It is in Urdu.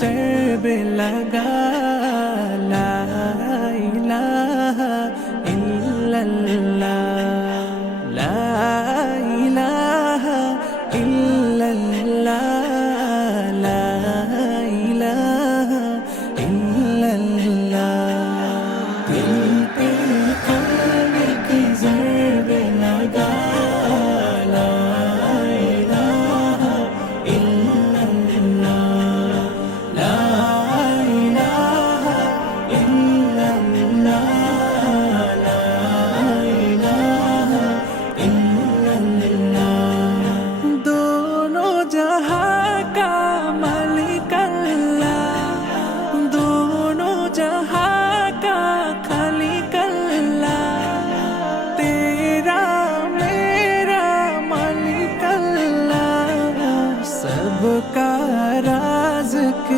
ضرب لگا لا الہ الا اللہ لا الہ الا اللہ لا الہ الا اللہ دل پہ قلب کی ضرب لگا لا الہ الا اللہ لا الہ الا اللہ لا الہ الا اللہ دونوں جہاں کا مالک اللہ دونوں جہاں کا خالق اللہ تیرا میرا مالک اللہ سب کا رازق